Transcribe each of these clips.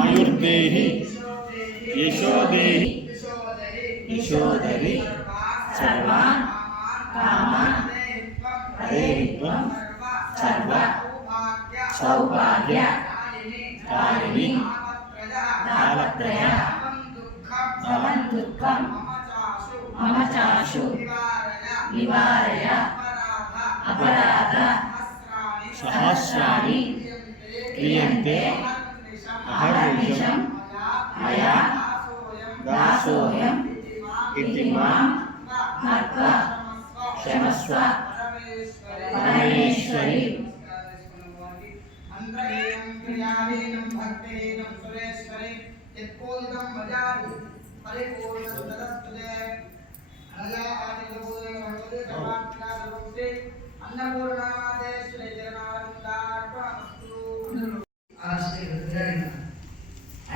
आयुर्देहि यशोदेहि यशोधरि सर्वान् कामान् हरेत्वं सर्व सौभाग्य कारिणि कालत्रय भवं दुःखं मम चाशु निवारय अपराध सहस्राणि क्रियन्ते अहर्निशं मया दासोऽयम् इति मां क्षमस्व परमेश्वरी।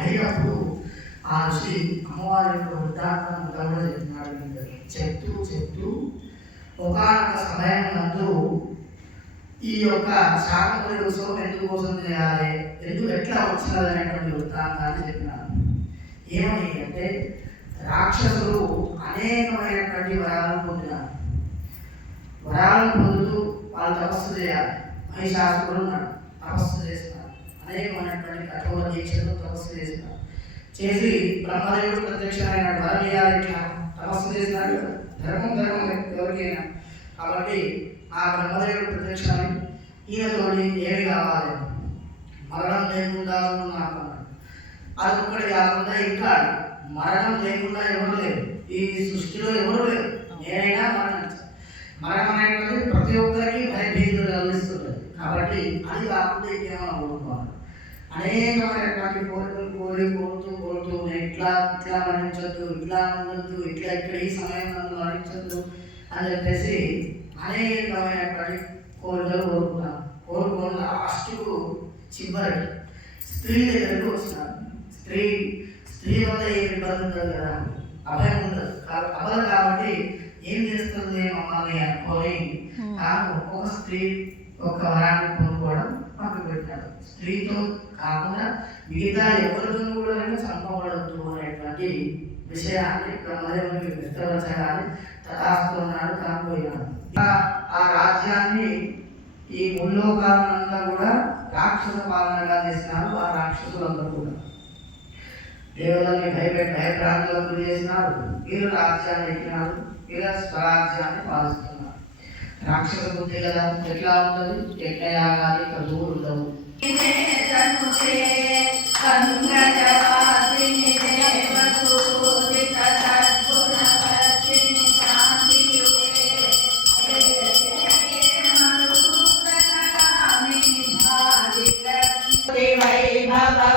అయినప్పుడు ఆ ఋషి అమ్మవారి యొక్క వృద్ధాత్మను కూడా చెప్తూ ఒకనొక సమయం నందు ఈ యొక్క శాకంబరి ఉత్సవం ఎందుకోసం చేయాలి, ఎట్లా వచ్చినది అనేటువంటి వృత్తాంతాన్ని చెప్పినారు. ఏమని అంటే రాక్షసులు అనేకమైనటువంటి వరాలను పొందినారు. వరాలను పొందుతూ వాళ్ళు తపస్సు చేయాలి. మహిషాసురుడు ఉన్నాడు, తపస్సు చేస్తున్నారు. అనేకమైనటువంటి కఠోర దీక్షలు తపస్సు చేసినారు. చేసి బ్రహ్మదేవుడు ప్రత్యక్షమైన వరమీయాలి తపస్సు చేసినాడు. ధర్మం ఎవరికైనా కాబట్టి ఆ బ్రహ్మదేవుడు ప్రత్యక్షమై ఈయనతోటి ఏమి కావాలి, మరణం లేకుండా నాకు అది ఒక్కటి కాకుండా ఇంకా మరణం లేకుండా ఎవరు లేరు, ఈ సృష్టిలో ఎవరు లేరు. నేనైనా మరణం అనేటువంటి ప్రతి ఒక్కరికి భయభీతులు కలిగిస్తుంది. కాబట్టి అది కాకుండా ఇంకేమైనా కోరుకోవాలి. అనేకమైనటువంటి కోరికలు కోరుతూ ఇట్లా మరణించొద్దు, ఇట్లా ఉండొద్దు, ఇట్లా ఇక్కడ ఈ సమయం నన్ను మరణించొద్దు అని చెప్పేసి అనేకమైనటువంటి కోరికలు కోరుకొని లాస్ట్కు చివరికి స్త్రీ దగ్గరకు వస్తున్నారు. స్త్రీ వల్ల ఏం ఇబ్బంది ఉండదు కదా, అభయం ఉండదు. అబల కాబట్టి ఏం చేస్తుంది మమ్మల్ని అనుకొని ఒక్కొక్క స్త్రీ ఒక వరాన్ని కొనుక్కోవడం పక్కకు పెట్టారు. స్త్రీతో కాకుండా మిగతా ఎవరితో కూడా చంపబడద్దు అనేటువంటి విషయాన్ని బ్రహ్మదేవునికి వ్యక్తపరచగానే తథాస్తు అన్నాడు, కాకపోయినాడు. ఆ రాజ్యాన్ని ఈ ముల్లోకాలంతా కూడా రాక్షస పాలనగా చేసినారు. ఆ రాక్షసులందరూ కూడా దేవులని భయభ్రాంతులకు గురి చేసినారు. వీరు రాజ్యాన్ని ఎక్కినారు, వీరు స్వరాజ్యాన్ని పాలిస్తున్నారు. రాక్షస బుద్ధి కదా ఎట్లా ఉంటుంది, యజ్ఞయాగాలు ఇక్కడ దూరు ఉండవు.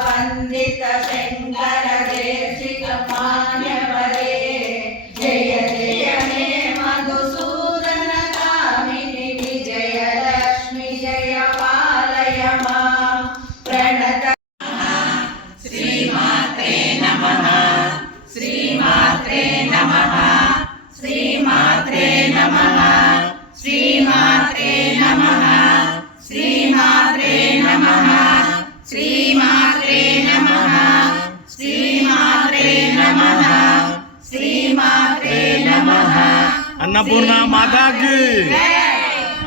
వందిత శంకర దేశిక మాన్యవరే జయ జయ మే మధుసూదన కామిని విజయలక్ష్మి జయ అన్నపూర్ణ మాతాకి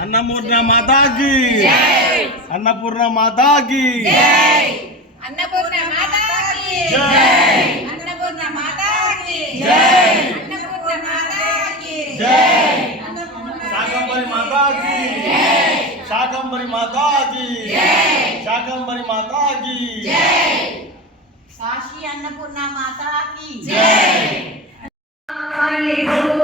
అన్నపూర్ణ మాతాకి అన్నపూర్ణ మాతాకి అన్నపూర్ణ మాతాకి అన్నపూర్ణ మాతాకి అన్నపూర్ణ మాతాకి శాకంబరి మాతాకి శాకంబరి మాతాకి శాకంబరి మాతాకి కాశీ అన్నపూర్ణ మాతాకి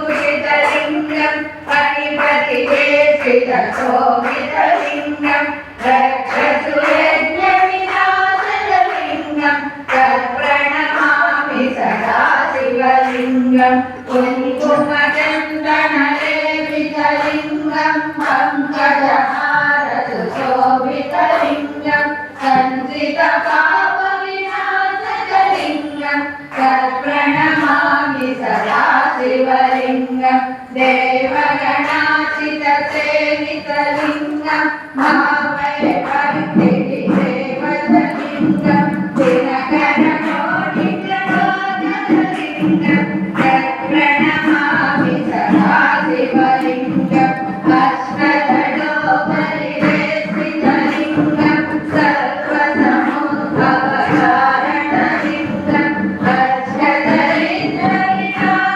మణిభూషితలింగం పణిపతివేషితశోభితలింగం రక్షసుయజ్ఞవినాశనలింగం తత్ప్రణమామి సదా శివలింగం కుంకుమచందనలేపితలింగం పంకజహారసుశోభితలింగం సంచిత పాప వినాశనలింగం తత్ప్రణమామి సదా శివలింగం దేవగణాచిత సేవితలింగం మహావైభక్తికి దేవతలింగం దినకర కోటి ప్రచోదనలింగం తత్ప్రణమామి సదా శివలింగం అష్టదళోపరివేష్టితలింగం సర్వసముద్భవకారణలింగం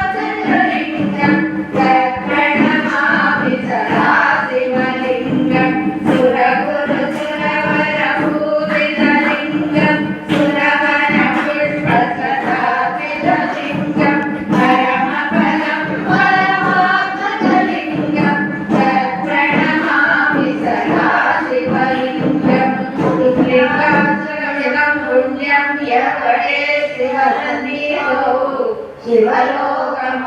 అష్టదరిద్రవినాశనలింగం తత్ప్రణమామి సదా శివలింగం సురగురు సురవరభూషితలింగం సురవర పుష్పసదాపితలింగం పరమపదం పరమాత్మలింగం తత్ప్రణమామి సదా శివలింగం లింగాచలం పుణ్యం యవడే శివసన్నిధౌ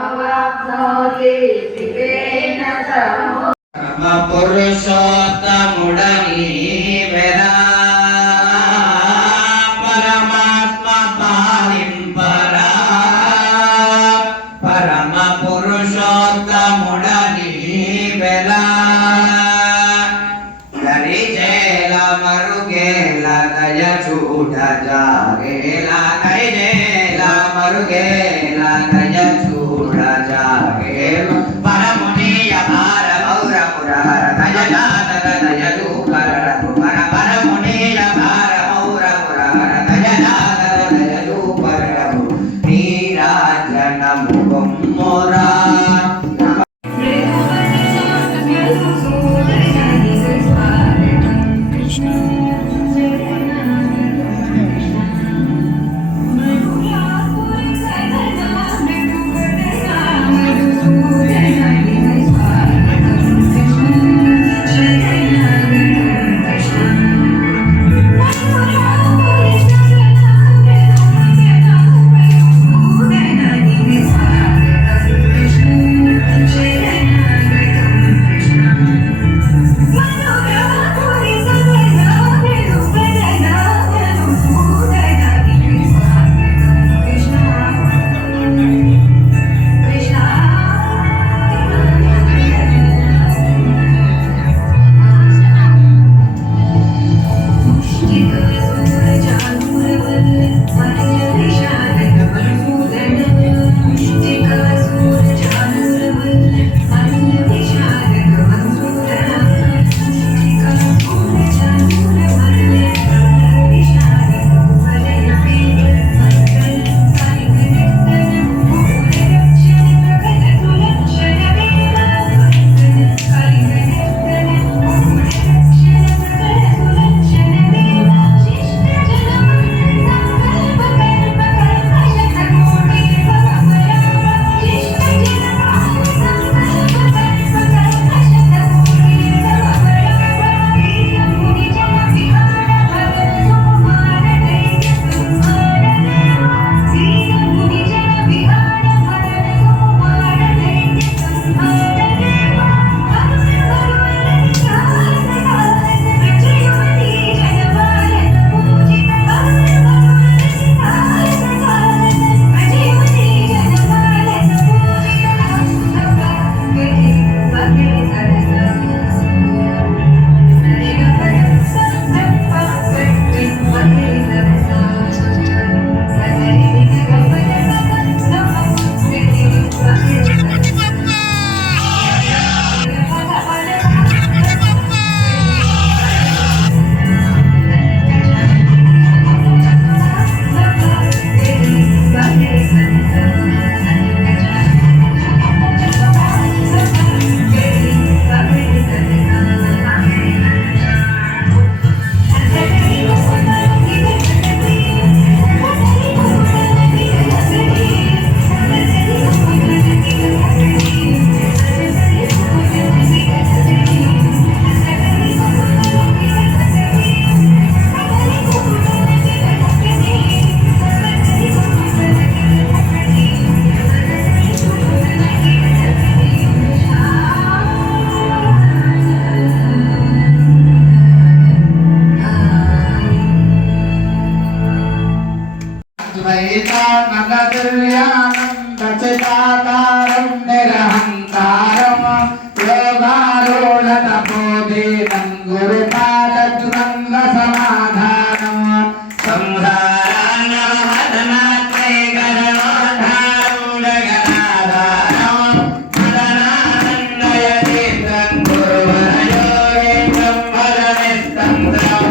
శివలోకమవాప్నోతి శివేన సమో పురుషోత్తముడని వెరా పరమాత్మ పాలింపరా పరమ పురుషోత్తముడని వెలా గరిజేల మరుగేల దయ చూడ జాగేల గరిజేల మరుగేల దయ చూడ జాగేల పరమునియ భార గౌర పురార దయ జాతర దయ దూకరపు పర పరమునియ భార గౌర పురార దయ జాతర దయ దూకరపు నీరాజనము బొమ్మరా కృష్ణ సచితాకారం నిరహంకారం యోగారూఢతపోదీనం గురుపాదృంగ సమాధానం సంహారాన్నమహతనాత్రే గణనాధారూఢగణాధారం మదనానందయతీంద్రం గురువరయోగేంద్రం వరమిస్తంద్రం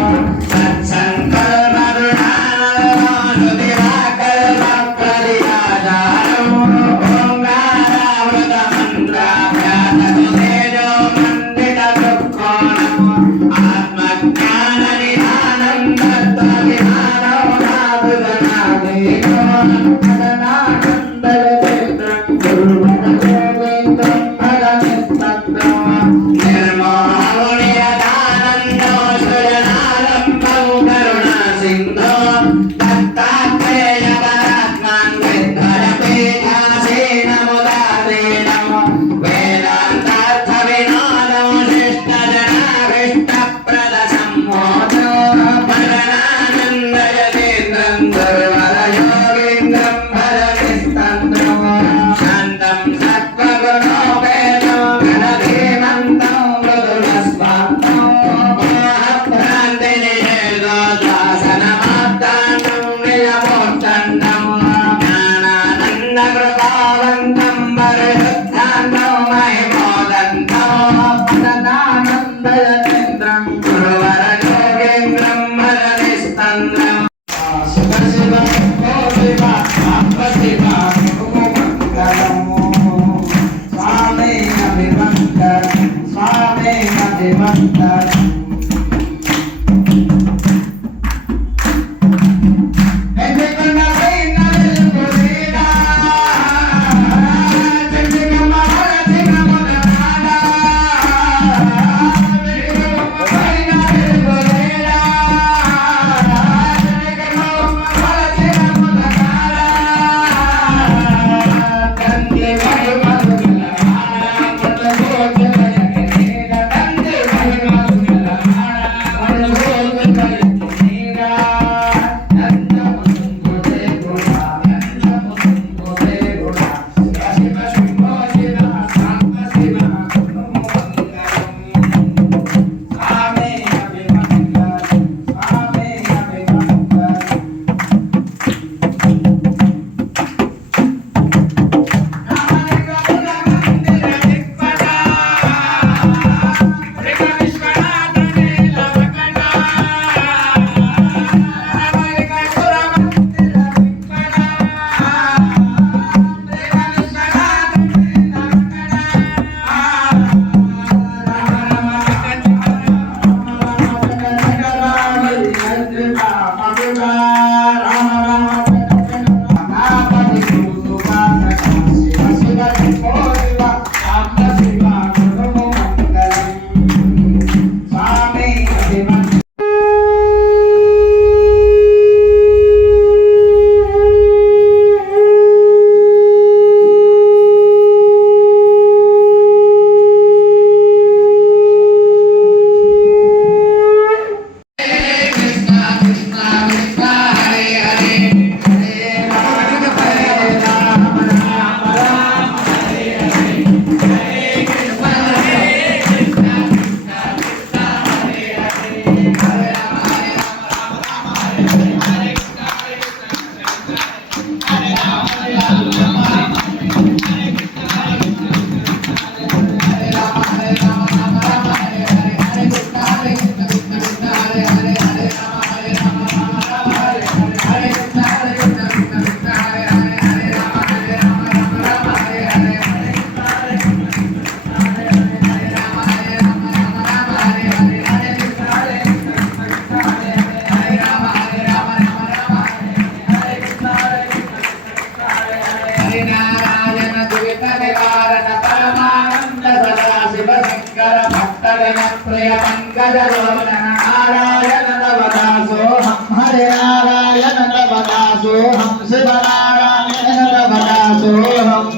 नारायण नवदासोऽहं हरे नारायण नवदासोऽहं शिव नारायण नवदासोऽहं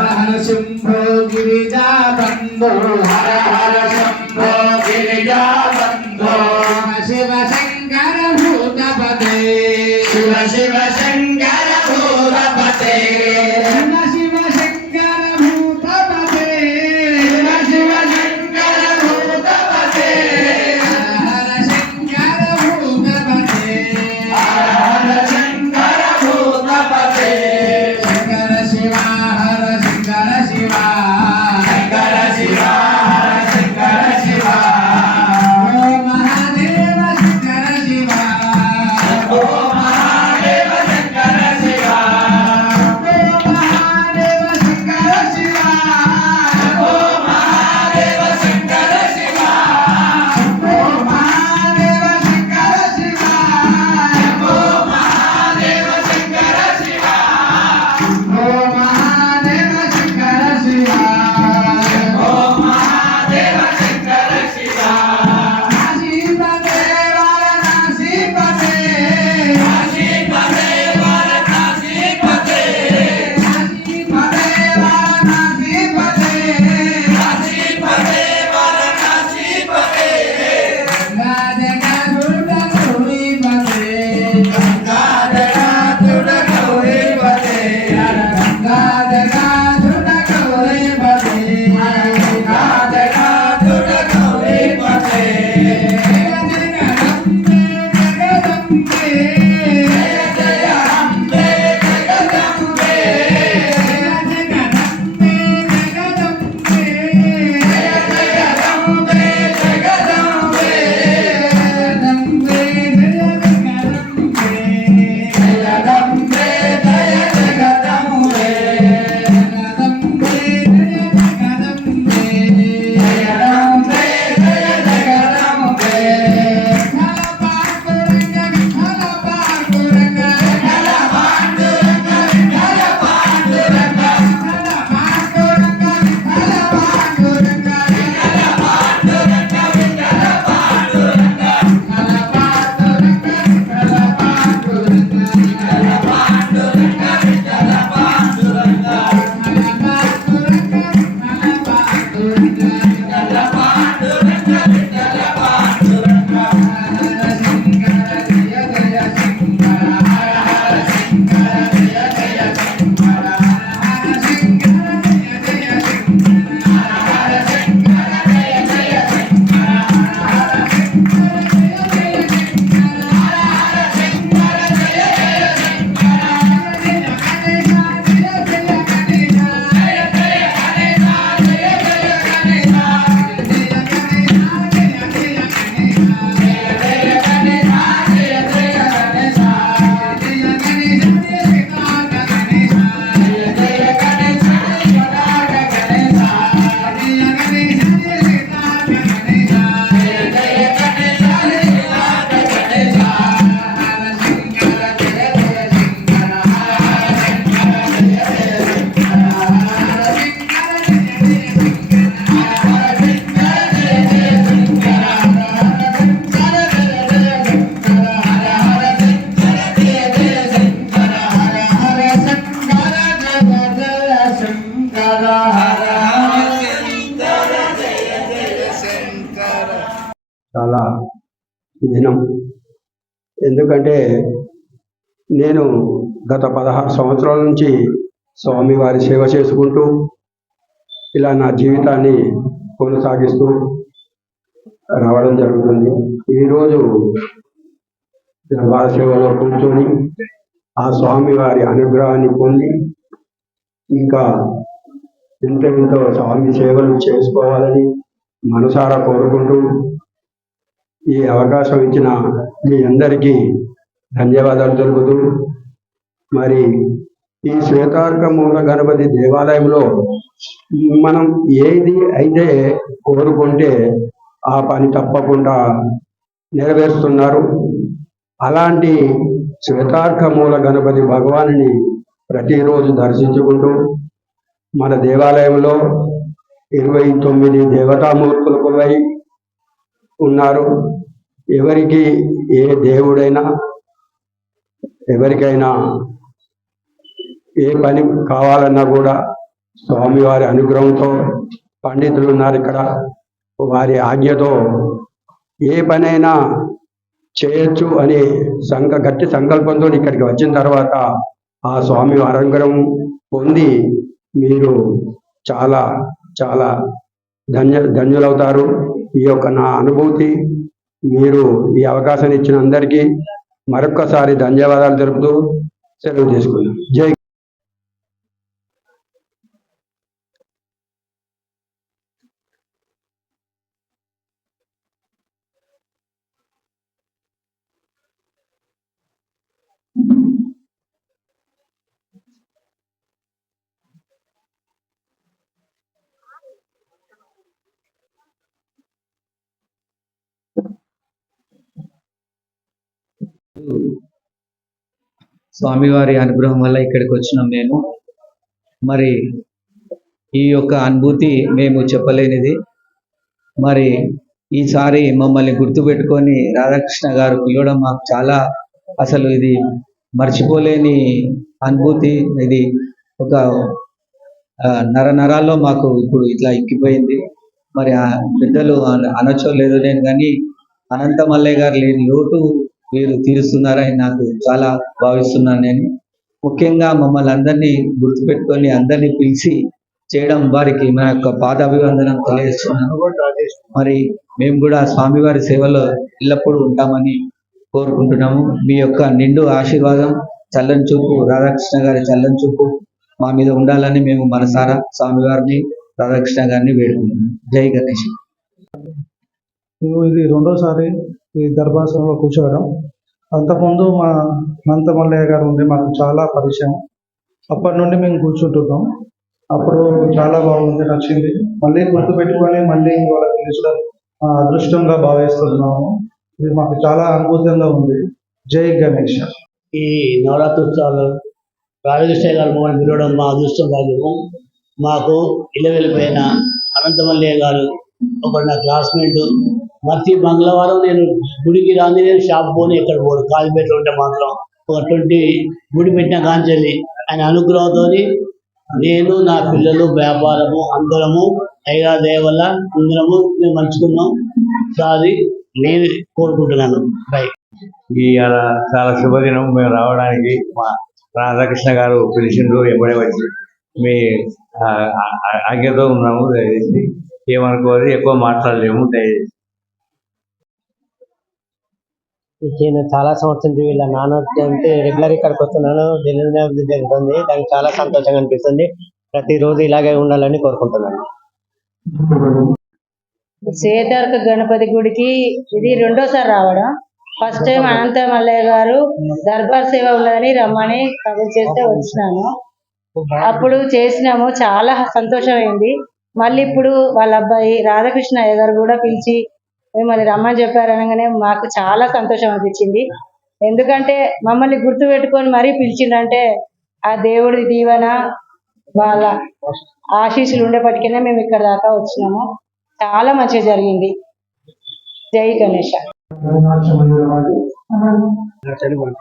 हर शंभो गिरिजाबन्धो हर हर शंभो गिरिजाबन्धो शिव शंकर भूतपते शिव शिव शंकर దినం. ఎందుకంటే నేను గత 16 సంవత్సరాల నుంచి స్వామివారి సేవ చేసుకుంటూ ఇలా నా జీవితాన్ని కొనసాగిస్తూ రావడం జరుగుతుంది. ఈరోజు దర్బార్ సేవలో కూర్చొని ఆ స్వామివారి అనుగ్రహాన్ని పొంది ఇంకా ఎంతో స్వామి సేవలు చేసుకోవాలని మనసారా కోరుకుంటూ ఈ అవకాశం ఇచ్చిన మీ అందరికీ ధన్యవాదాలు తెలుపుతూ, మరి ఈ శ్వేతార్క మూల గణపతి దేవాలయంలో మనం ఏది అయితే కోరుకుంటే ఆ పని తప్పకుండా నెరవేరుస్తున్నారు. అలాంటి శ్వేతార్క మూల గణపతి భగవానుని ప్రతిరోజు దర్శించుకుంటూ మన దేవాలయంలో 29 దేవతామూర్తులు కొలువై ఉన్నారు. ఎవరికి ఏ దేవుడైనా ఎవరికైనా ఏ పని కావాలన్నా కూడా స్వామివారి అనుగ్రహంతో పండితులు ఉన్నారు ఇక్కడ, వారి ఆజ్ఞతో ఏ పనైనా చేయొచ్చు అనే గట్టి సంకల్పంతో ఇక్కడికి వచ్చిన తర్వాత ఆ స్వామి అనుగ్రహం పొంది మీరు చాలా చాలా ధన్యులవుతారు. ఈ యొక్క నా అనుభూతి, మీరు ఈ అవకాశాన్ని ఇచ్చిన అందరికీ మరొక్కసారి ధన్యవాదాలు తెలుపుతూ సెలవు తీసుకున్నాను. జై. స్వామివారి అనుగ్రహం వల్ల ఇక్కడికి వచ్చినాం మేము. మరి ఈ యొక్క అనుభూతి మేము చెప్పలేనిది. మరి ఈసారి మమ్మల్ని గుర్తుపెట్టుకొని రాధాకృష్ణ గారు పిలవడం మాకు చాలా, అసలు ఇది మర్చిపోలేని అనుభూతి. ఇది ఒక నరాల్లో మాకు ఇప్పుడు ఇట్లా ఎక్కిపోయింది. మరి ఆ పెద్దలు అనొచ్చో లేదో నేను, కానీ అనంత మల్లయ్య గారు లేని లోటు వీరు తీరుస్తున్నారని నాకు చాలా భావిస్తున్నాను నేను. ముఖ్యంగా మమ్మల్ని అందరినీ గుర్తుపెట్టుకొని అందరినీ పిలిచి చేయడం వారికి మా యొక్క పాదాభివందనం తెలియజేస్తున్నాను. మరి మేము కూడా స్వామివారి సేవలో ఎల్లప్పుడూ ఉంటామని కోరుకుంటున్నాము. మీ యొక్క నిండు ఆశీర్వాదం, చల్లని చూపు, రాధాకృష్ణ గారి చల్లని చూపు మా మీద ఉండాలని మేము మనసారా స్వామివారిని రాధాకృష్ణ గారిని వేడుకుంటున్నాం. జై గణేష్. ఇది రెండోసారి ఈ దర్బాసంలో కూర్చోవడం. అంతకుముందు మా అనంత మల్లయ్య గారు ఉండి మాకు చాలా పరిచయం. అప్పటి నుండి మేము కూర్చుంటున్నాం. అప్పుడు చాలా బాగుంది, నచ్చింది. మళ్ళీ గుర్తుపెట్టుకొని మళ్ళీ వాళ్ళకి పిలిచడం అదృష్టంగా భావిస్తున్నాము. ఇది మాకు చాలా అనుభూతంగా ఉంది. జై గణేష్. ఈ నవరాత్రి ఉత్సవాలు రాధాకృష్ణ గారు మమ్మల్ని పిలవడం మా అదృష్టం భాగ్యము. మాకు ఇళ్ళ వెళ్ళిపోయిన అనంతమల్లయ్య గారు ఒక నా క్లాస్మేట్. ప్రతి మంగళవారం నేను గుడికి రాని, నేను షాప్ పోని, ఎక్కడ పోను, కాలిపేటలో ఉంటే మాత్రం ఒక 20 గుడి పెట్టిన కాంచెల్లి ఆయన అనుగ్రహంతో నేను, నా పిల్లలు, వ్యాపారము అందరము ఐదా దేవల అందరము మేము మంచుకున్నాం. అది నేను కోరుకుంటున్నాను. చాలా శుభదినం. మేము రావడానికి మా రాధాకృష్ణ గారు పిలిచిండ్రు, ఎంబడే వచ్చి మీ ఆజ్ఞతో ఉన్నాము. దయచేసి ఏమనుకోవాలి, ఎక్కువ మాట్లాడలేము. దయచేసి నేను చాలా సంవత్సరం వీళ్ళ నాన్న అంటే రెగ్యులర్ ఇక్కడికి వస్తున్నాను. దినదినాభివృద్ధి జరుగుతుంది. దానికి చాలా సంతోషంగా అనిపిస్తుంది. ప్రతిరోజు ఇలాగే ఉండాలని కోరుకుంటున్నాను. శ్వేతార్క గణపతి గుడికి ఇది రెండోసారి రావడం. ఫస్ట్ టైం అనంత మల్లయ్య గారు దర్బార్ సేవ ఉన్నదని రమ్మని కబుర్ చేస్తే వచ్చినాము. అప్పుడు చేసినాము, చాలా సంతోషమైంది. మళ్ళీ ఇప్పుడు వాళ్ళ అబ్బాయి రాధాకృష్ణ అయ్య గారు కూడా పిలిచి మిమ్మల్ని రమ్మని చెప్పారు అనగానే మాకు చాలా సంతోషం అనిపించింది. ఎందుకంటే మమ్మల్ని గుర్తు పెట్టుకొని మరీ పిలిచిండంటే ఆ దేవుడి దీవెన, వాళ్ళ ఆశీస్సులు ఉండేపటికైనా మేము ఇక్కడ దాకా వచ్చినాము. చాలా మంచిగా జరిగింది. జై గణేష్. చెప్పండి.